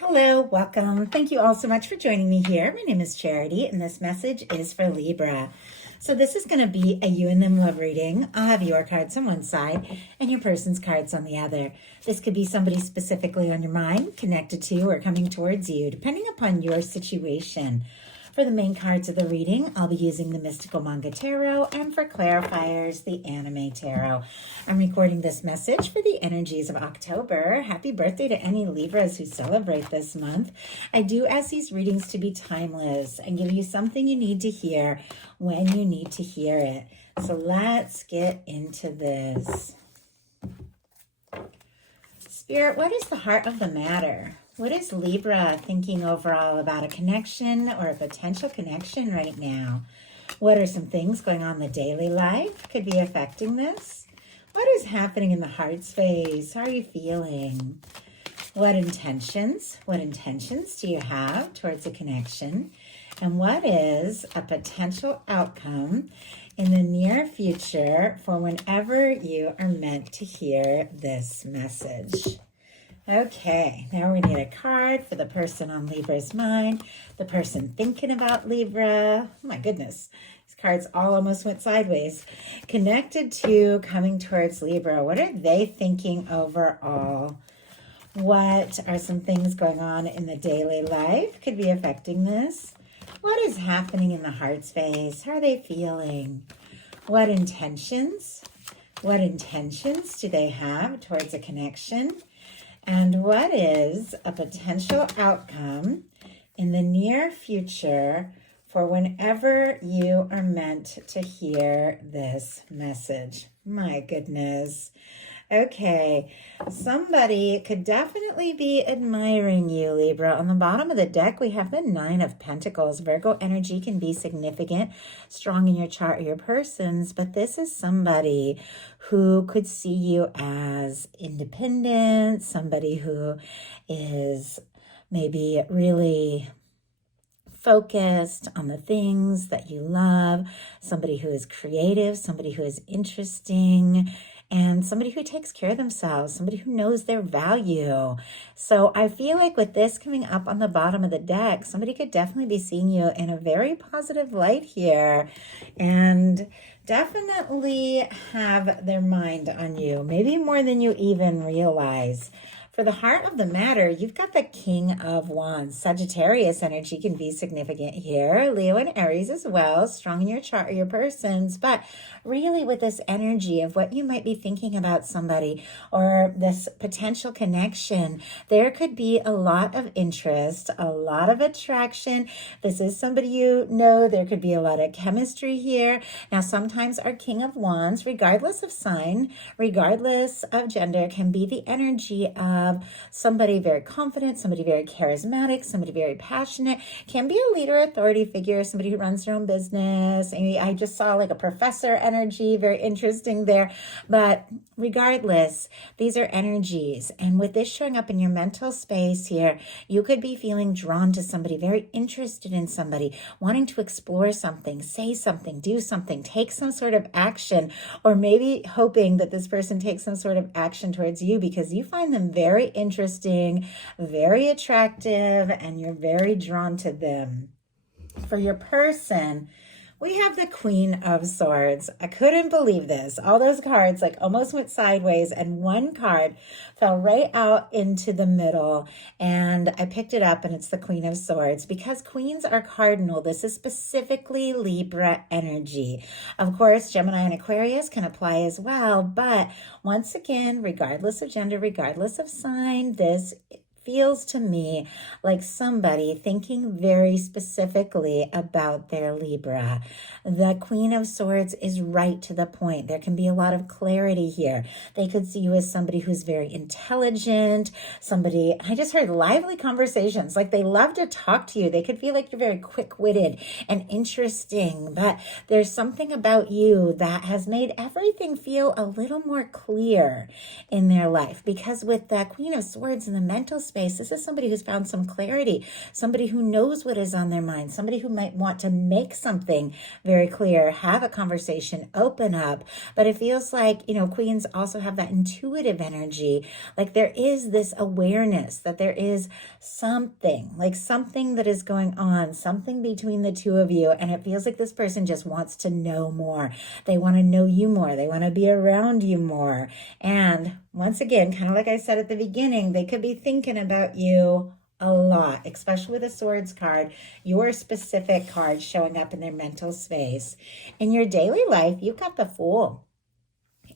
Hello, welcome. Thank you all so much for joining me here. My name is Charity, and this message is for Libra. So this is going to be a you and them love reading. I'll have your cards on one side and your person's cards on the other. This could be somebody specifically on your mind, connected to, or coming towards you, depending upon your situation. For the main cards of the reading, I'll be using the Mystical Manga Tarot, and for clarifiers, the Anime Tarot. I'm recording this message for the energies of October. Happy birthday to any Libras who celebrate this month. I do ask these readings to be timeless and give you something you need to hear when you need to hear it. So let's get into this. Spirit, what is the heart of the matter? What is Libra thinking overall about a connection or a potential connection right now? What are some things going on in the daily life could be affecting this? What is happening in the heart space? How are you feeling? What intentions do you have towards a connection? And what is a potential outcome in the near future for whenever you are meant to hear this message? Okay, now we need a card for the person on Libra's mind, the person thinking about Libra. Oh my goodness, these cards all almost went sideways. Connected to, coming towards Libra. What are they thinking overall? What are some things going on in the daily life could be affecting this? What is happening in the heart space? How are they feeling? What intentions do they have towards a connection? And what is a potential outcome in the near future for whenever you are meant to hear this message? My goodness. Okay, somebody could definitely be admiring you, Libra. On the bottom of the deck, we have the Nine of Pentacles. Virgo energy can be significant, strong in your chart or your person's, but this is somebody who could see you as independent, somebody who is maybe really focused on the things that you love, somebody who is creative, somebody who is interesting, and somebody who takes care of themselves, somebody who knows their value. So I feel like with this coming up on the bottom of the deck, somebody could definitely be seeing you in a very positive light here and definitely have their mind on you, maybe more than you even realize. For the heart of the matter, you've got the King of Wands. Sagittarius energy can be significant here. Leo and Aries as well, strong in your chart or your persons. But really with this energy of what you might be thinking about somebody or this potential connection, there could be a lot of interest, a lot of attraction. This is somebody you know. There could be a lot of chemistry here. Now, sometimes our King of Wands, regardless of sign, regardless of gender, can be the energy of somebody very confident, somebody very charismatic, somebody very passionate, can be a leader, authority figure, somebody who runs their own business. I just saw like a professor energy, very interesting there. But regardless, these are energies. And with this showing up in your mental space here, you could be feeling drawn to somebody, very interested in somebody, wanting to explore something, say something, do something, take some sort of action, or maybe hoping that this person takes some sort of action towards you because you find them very interesting, very attractive, and you're very drawn to them. For your person, we have the Queen of Swords. I couldn't believe this. All those cards like almost went sideways and one card fell right out into the middle, and I picked it up and it's the Queen of Swords because queens are cardinal. This is specifically Libra energy. Of course, Gemini and Aquarius can apply as well, but once again, regardless of gender, regardless of sign, this feels to me like somebody thinking very specifically about their Libra. The Queen of Swords is right to the point. There can be a lot of clarity here. They could see you as somebody who's very intelligent, somebody, I just heard lively conversations, like they love to talk to you. They could feel like you're very quick-witted and interesting, but there's something about you that has made everything feel a little more clear in their life because with the Queen of Swords in the mental space, space. This is somebody who's found some clarity, somebody who knows what is on their mind, somebody who might want to make something very clear, have a conversation, open up. But it feels like, queens also have that intuitive energy. Like there is this awareness that there is something that is going on, something between the two of you. And it feels like this person just wants to know more. They want to know you more. They want to be around you more. And once again, kind of like I said at the beginning, they could be thinking about you a lot, especially with a swords card, your specific card showing up in their mental space. In your daily life, you've got the Fool.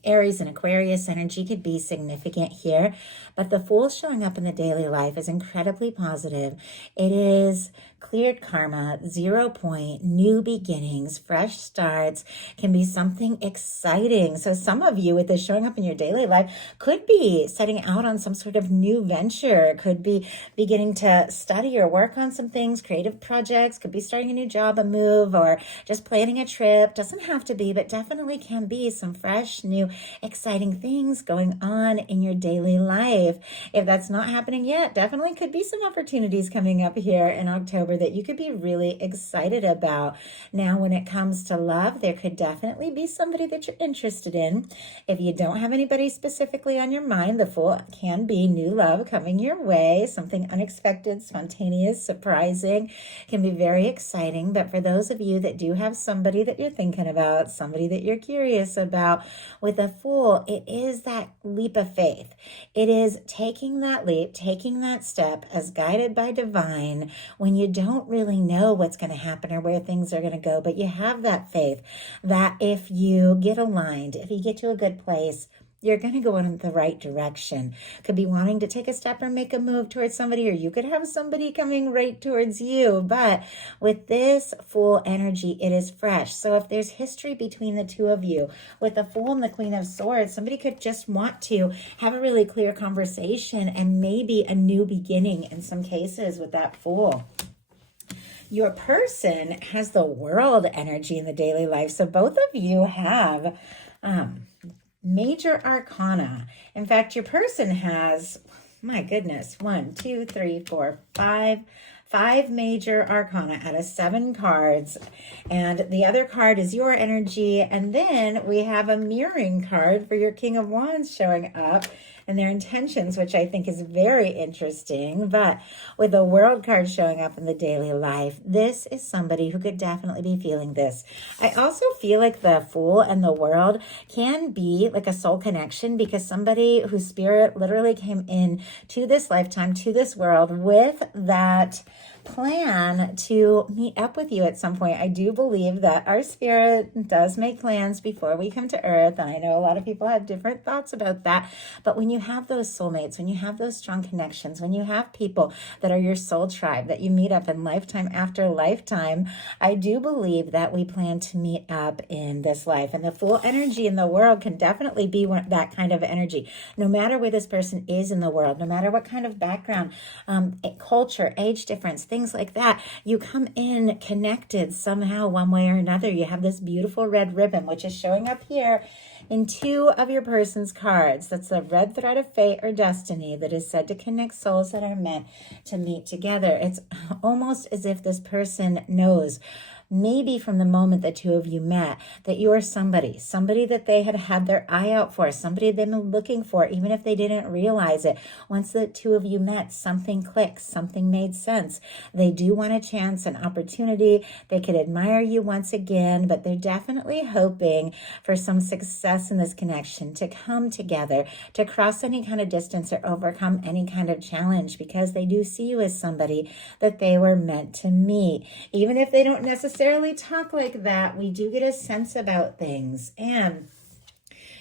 Aries and Aquarius energy could be significant here, but the Fool showing up in the daily life is incredibly positive. It is cleared karma, 0 point, new beginnings, fresh starts, can be something exciting. So some of you with this showing up in your daily life could be setting out on some sort of new venture, could be beginning to study or work on some things, creative projects, could be starting a new job, a move, or just planning a trip. Doesn't have to be, but definitely can be some fresh, new, exciting things going on in your daily life. If that's not happening yet, definitely could be some opportunities coming up here in October that you could be really excited about. Now, when it comes to love, there could definitely be somebody that you're interested in. If you don't have anybody specifically on your mind, the Fool can be new love coming your way, something unexpected, spontaneous, surprising, can be very exciting. But for those of you that do have somebody that you're thinking about, somebody that you're curious about, with a Fool, it is that leap of faith. It is taking that leap, taking that step as guided by divine when you don't really know what's going to happen or where things are going to go, but you have that faith that if you get aligned, if you get to a good place, you're going to go in the right direction. Could be wanting to take a step or make a move towards somebody, or you could have somebody coming right towards you. But with this Fool energy, it is fresh. So if there's history between the two of you, with the Fool and the Queen of Swords, somebody could just want to have a really clear conversation and maybe a new beginning in some cases with that Fool. Your person has the World energy in the daily life. So both of you have major arcana. In fact, your person has, my goodness, 1, 2, 3, 4, 5 major arcana out of 7 cards. And the other card is your energy. And then we have a mirroring card for your King of Wands showing up and their intentions, which I think is very interesting. But with the World card showing up in the daily life, this is somebody who could definitely be feeling this. I also feel like the Fool and the World can be like a soul connection, because somebody whose spirit literally came in to this lifetime, to this world, with that plan to meet up with you at some point. I do believe that our spirit does make plans before we come to earth, and I know a lot of people have different thoughts about that, but when you have those soulmates, when you have those strong connections, when you have people that are your soul tribe that you meet up in lifetime after lifetime, I do believe that we plan to meet up in this life. And the Fool energy in the World can definitely be that kind of energy, no matter where this person is in the world, no matter what kind of background, culture, age difference, things like that. You come in connected somehow, one way or another. You have this beautiful red ribbon, which is showing up here in 2 of your person's cards. That's the red thread of fate or destiny that is said to connect souls that are meant to meet together. It's almost as if this person knows, maybe from the moment the two of you met, that you are somebody that they had had their eye out for, somebody they've been looking for, even if they didn't realize it. Once the two of you met, something clicked, something made sense. They do want a chance, an opportunity. They could admire you once again, but they're definitely hoping for some success in this connection, to come together, to cross any kind of distance or overcome any kind of challenge, because they do see you as somebody that they were meant to meet. Even if they don't necessarily talk like that, we do get a sense about things. And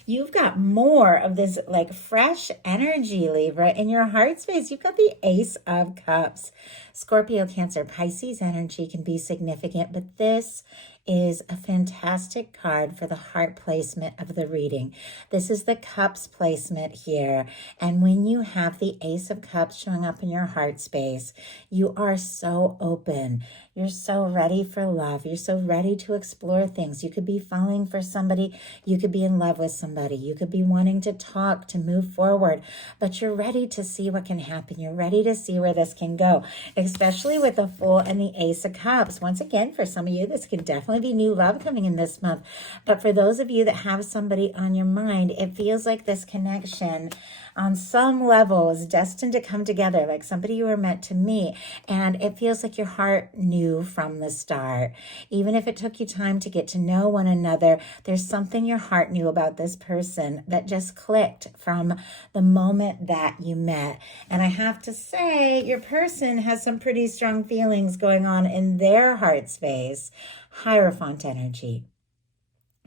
you've got more of this like fresh energy, Libra, in your heart space. You've got the Ace of Cups. Scorpio, Cancer, Pisces energy can be significant, but this is a fantastic card for the heart placement of the reading. This is the Cups placement here. And when you have the Ace of Cups showing up in your heart space, you are so open. You're so ready for love. You're so ready to explore things. You could be falling for somebody. You could be in love with somebody. You could be wanting to talk, to move forward, but you're ready to see what can happen. You're ready to see where this can go, especially with the Fool and the Ace of Cups. Once again, for some of you, this could definitely be new love coming in this month. But for those of you that have somebody on your mind, it feels like this connection on some level is destined to come together, like somebody you were meant to meet. And it feels like your heart knew from the start. Even if it took you time to get to know one another, there's something your heart knew about this person that just clicked from the moment that you met. And I have to say, your person has some pretty strong feelings going on in their heart space. Hierophant energy.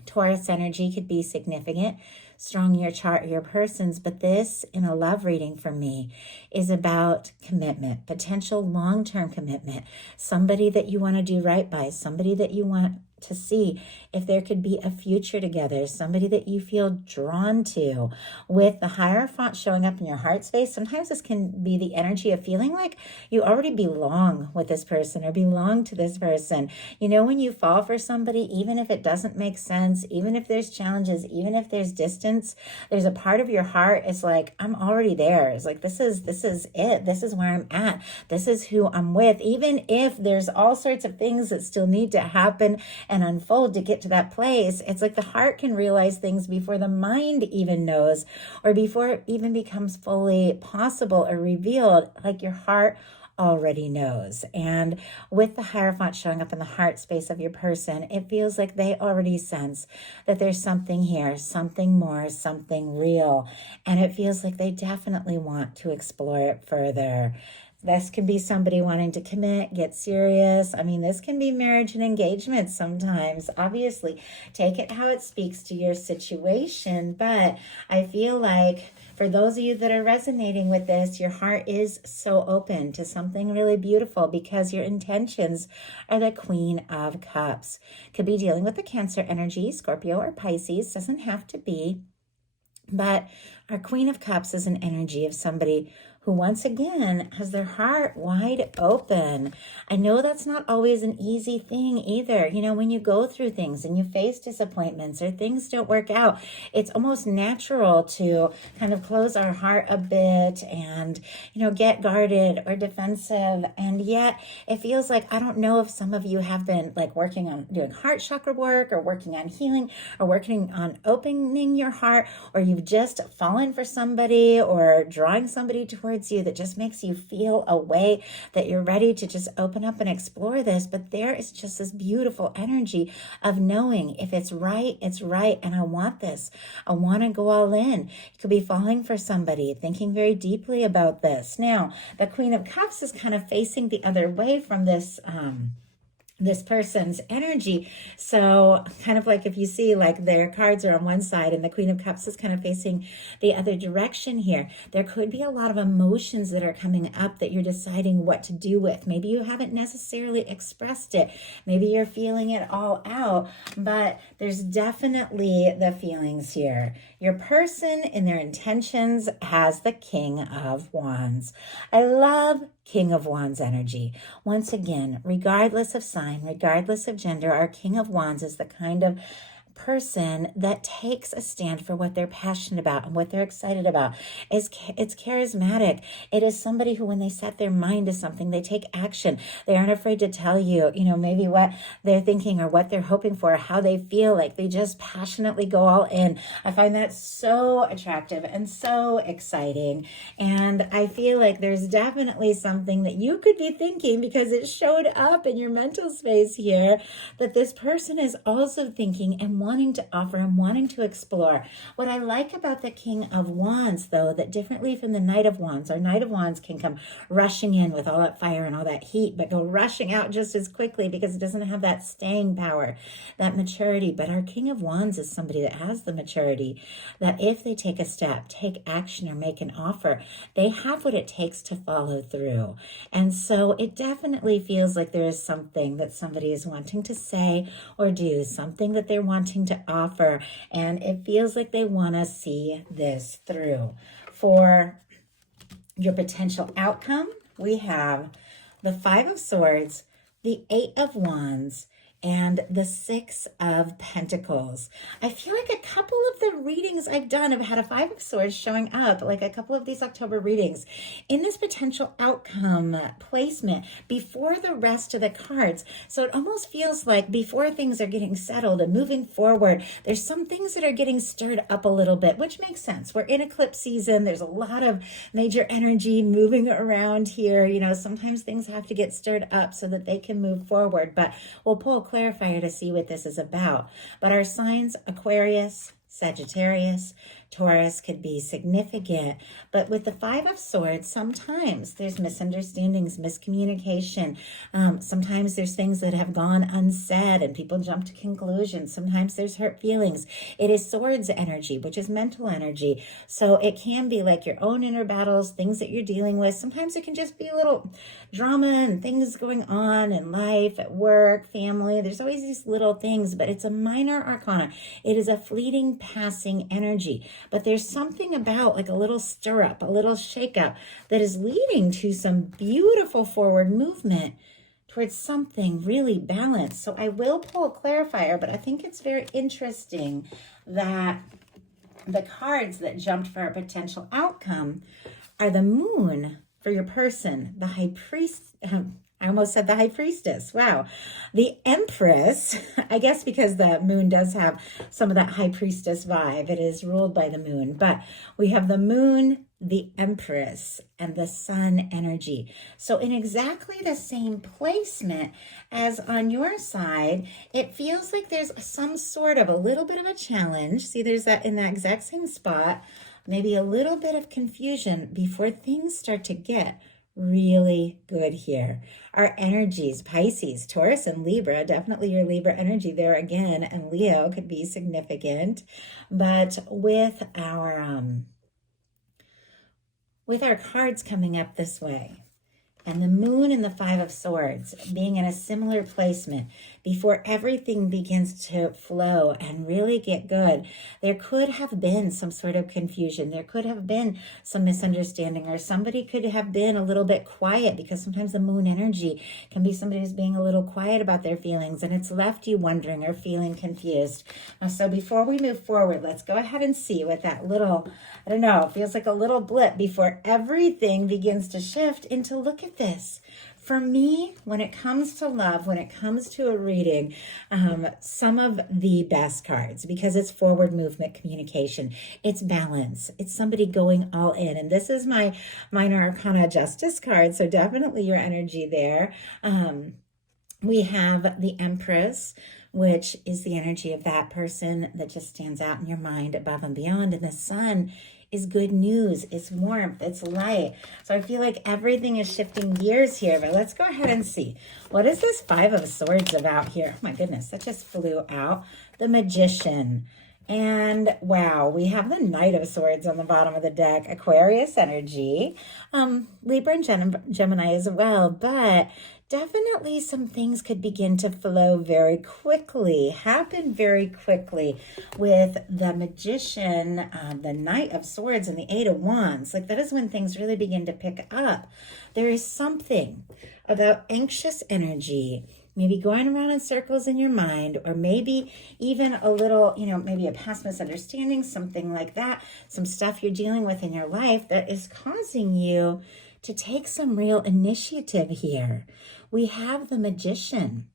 Taurus energy could be significant, strong in your chart, your person's, but this in a love reading for me is about commitment, potential long-term commitment, somebody that you want to do right by, somebody that you want to see if there could be a future together, somebody that you feel drawn to. With the Hierophant showing up in your heart space, sometimes this can be the energy of feeling like you already belong with this person or belong to this person. You know, when you fall for somebody, even if it doesn't make sense, even if there's challenges, even if there's distance, there's a part of your heart is like, I'm already there. It's like, this is it. This is where I'm at. This is who I'm with. Even if there's all sorts of things that still need to happen and unfold to get to that place, it's like the heart can realize things before the mind even knows, or before it even becomes fully possible or revealed, like your heart already knows. And with the Hierophant showing up in the heart space of your person, it feels like they already sense that there's something here, something more, something real. And it feels like they definitely want to explore it further. This can be somebody wanting to commit, get serious. I mean, this can be marriage and engagement sometimes. Obviously, take it how it speaks to your situation. But I feel like for those of you that are resonating with this, your heart is so open to something really beautiful because your intentions are the Queen of Cups. Could be dealing with the Cancer energy, Scorpio or Pisces, doesn't have to be. But our Queen of Cups is an energy of somebody who once again has their heart wide open. I know that's not always an easy thing either. You know, when you go through things and you face disappointments or things don't work out, it's almost natural to kind of close our heart a bit and, you know, get guarded or defensive. And yet it feels like, I don't know if some of you have been like working on doing heart chakra work or working on healing or working on opening your heart, or you've just fallen for somebody or drawing somebody towards you that just makes you feel a way that you're ready to just open up and explore this. But there is just this beautiful energy of knowing if it's right, and I want this. I want to go all in. You could be falling for somebody, thinking very deeply about this. Now, the Queen of Cups is kind of facing the other way from this person's energy. So kind of like if you see like their cards are on one side and the Queen of Cups is kind of facing the other direction here, there could be a lot of emotions that are coming up that you're deciding what to do with. Maybe you haven't necessarily expressed it. Maybe you're feeling it all out, but there's definitely the feelings here. Your person in their intentions has the King of Wands. I love King of Wands energy. Once again, regardless of sign, regardless of gender, our King of Wands is the kind of person that takes a stand for what they're passionate about and what they're excited about. It's charismatic. It is somebody who, when they set their mind to something, they take action. They aren't afraid to tell you, you know, maybe what they're thinking or what they're hoping for, or how they feel. Like they just passionately go all in. I find that so attractive and so exciting. And I feel like there's definitely something that you could be thinking, because it showed up in your mental space here, that this person is also thinking and wanting to offer and wanting to explore. What I like about the King of Wands, though, that differently from the Knight of Wands, our Knight of Wands can come rushing in with all that fire and all that heat, but go rushing out just as quickly because it doesn't have that staying power, that maturity. But our King of Wands is somebody that has the maturity, that if they take a step, take action, or make an offer, they have what it takes to follow through. And so it definitely feels like there is something that somebody is wanting to say or do, something that they're wanting to offer, and it feels like they want to see this through. For your potential outcome, we have the Five of Swords, the Eight of Wands, and the Six of Pentacles. I feel like a couple of the readings I've done have had a Five of Swords showing up, like a couple of these October readings, in this potential outcome placement before the rest of the cards. So it almost feels like before things are getting settled and moving forward, there's some things that are getting stirred up a little bit, which makes sense. We're in eclipse season. There's a lot of major energy moving around here. You know, sometimes things have to get stirred up so that they can move forward, but we'll pull a clarifier to see what this is about. But our signs, Aquarius, Sagittarius, Taurus, could be significant. But with the Five of Swords, sometimes there's misunderstandings, miscommunication. Sometimes there's things that have gone unsaid and people jump to conclusions. Sometimes there's hurt feelings. It is Swords energy, which is mental energy. So it can be like your own inner battles, things that you're dealing with. Sometimes it can just be a little drama and things going on in life, at work, family. There's always these little things, but it's a minor arcana. It is a fleeting, passing energy. But there's something about like a little stir up, a little shake up that is leading to some beautiful forward movement towards something really balanced. So I will pull a clarifier, but I think it's very interesting that the cards that jumped for a potential outcome are the Moon for your person, the High Priest, I almost said the High Priestess. Wow. The Empress, I guess because the moon does have some of that High Priestess vibe. It is ruled by the moon. But we have the Moon, the Empress, and the Sun energy. So in exactly the same placement as on your side, it feels like there's some sort of a little bit of a challenge. See, there's that in that exact same spot. Maybe a little bit of confusion before things start to get really good here. Our energies, Pisces, Taurus, and Libra, definitely your Libra energy there again, and Leo could be significant. But with our cards coming up this way, and the Moon and the Five of Swords being in a similar placement before everything begins to flow and really get good, there could have been some sort of confusion. There could have been some misunderstanding, or somebody could have been a little bit quiet, because sometimes the Moon energy can be somebody who's being a little quiet about their feelings, and it's left you wondering or feeling confused. So before we move forward, let's go ahead and see what that little, I don't know, it feels like a little blip before everything begins to shift into, look at this. For me, when it comes to love, when it comes to a reading, some of the best cards, because it's forward movement communication, it's balance, it's somebody going all in. And this is my minor arcana justice card, so definitely your energy there. We have the Empress, which is the energy of that person that just stands out in your mind above and beyond. And the Sun is good news, it's warmth, it's light. So I feel like everything is shifting gears here, but let's go ahead and see. What is this Five of Swords about here? Oh my goodness, that just flew out. The Magician. And wow, we have the Knight of Swords on the bottom of the deck, Aquarius energy, Libra and Gemini as well, but definitely some things could begin to flow very quickly, happen very quickly with the Magician, the Knight of Swords, and the Eight of Wands. Like, that is when things really begin to pick up. There is something about anxious energy, maybe going around in circles in your mind, or maybe even a little, maybe a past misunderstanding, something like that, some stuff you're dealing with in your life that is causing you to take some real initiative here. We have the Magician.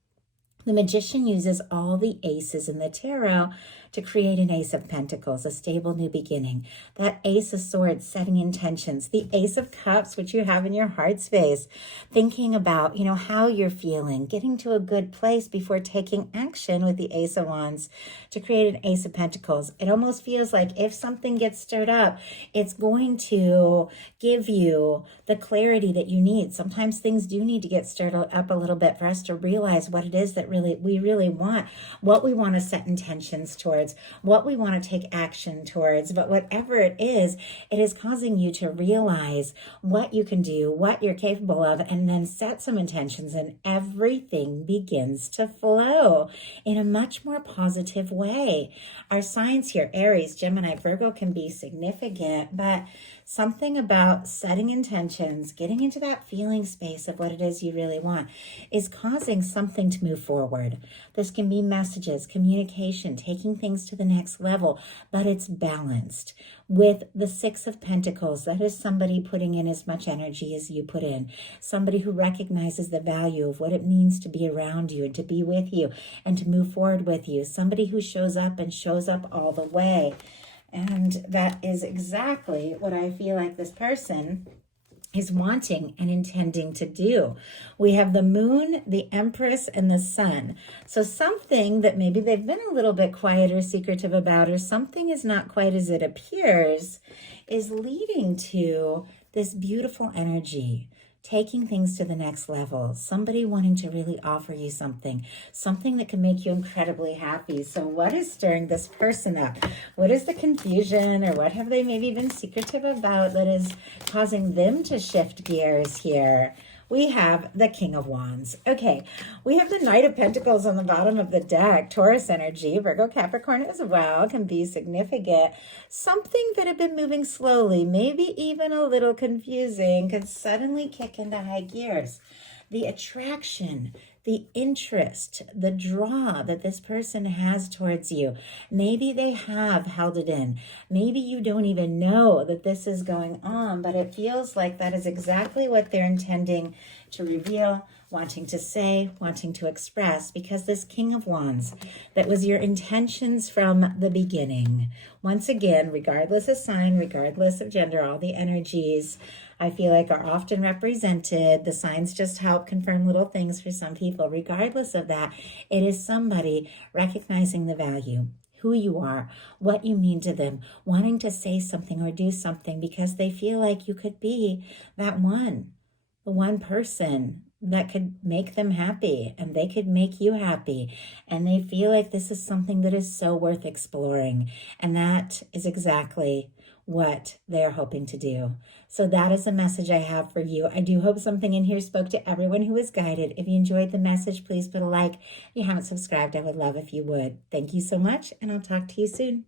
The Magician uses all the aces in the tarot to create an Ace of Pentacles, a stable new beginning. That Ace of Swords, setting intentions. The Ace of Cups, which you have in your heart space, thinking about, how you're feeling, getting to a good place before taking action with the Ace of Wands to create an Ace of Pentacles. It almost feels like if something gets stirred up, it's going to give you the clarity that you need. Sometimes things do need to get stirred up a little bit for us to realize what it is that we really want, what we want to set intentions towards, what we want to take action towards. But whatever it is causing you to realize what you can do, what you're capable of, and then set some intentions, and everything begins to flow in a much more positive way. Our signs here, Aries, Gemini, Virgo, can be significant, but something about setting intentions, getting into that feeling space of what it is you really want, is causing something to move forward. This can be messages, communication, taking things to the next level, but it's balanced. With the Six of Pentacles, that is somebody putting in as much energy as you put in. Somebody who recognizes the value of what it means to be around you and to be with you and to move forward with you. Somebody who shows up and shows up all the way. And that is exactly what I feel like this person is wanting and intending to do. We have the Moon, the Empress, and the Sun. So something that maybe they've been a little bit quiet or secretive about, or something is not quite as it appears, is leading to this beautiful energy, taking things to the next level, somebody wanting to really offer you something that can make you incredibly happy. So what is stirring this person up? What is the confusion, or what have they maybe been secretive about that is causing them to shift gears here? We have the King of Wands. Okay, we have the Knight of Pentacles on the bottom of the deck. Taurus energy, Virgo, Capricorn as well, can be significant. Something that had been moving slowly, maybe even a little confusing, could suddenly kick into high gears. The attraction, the interest, the draw that this person has towards you. Maybe they have held it in. Maybe you don't even know that this is going on, but it feels like that is exactly what they're intending to reveal, wanting to say, wanting to express, because this King of Wands, that was your intentions from the beginning. Once again, regardless of sign, regardless of gender, all the energies I feel like are often represented. The signs just help confirm little things for some people. Regardless of that, it is somebody recognizing the value, who you are, what you mean to them, wanting to say something or do something because they feel like you could be that one, the one person that could make them happy and they could make you happy. And they feel like this is something that is so worth exploring. And that is exactly what they're hoping to do. So that is the message I have for you. I do hope something in here spoke to everyone who was guided. If you enjoyed the message, please put a like. If you haven't subscribed, I would love if you would. Thank you so much, and I'll talk to you soon.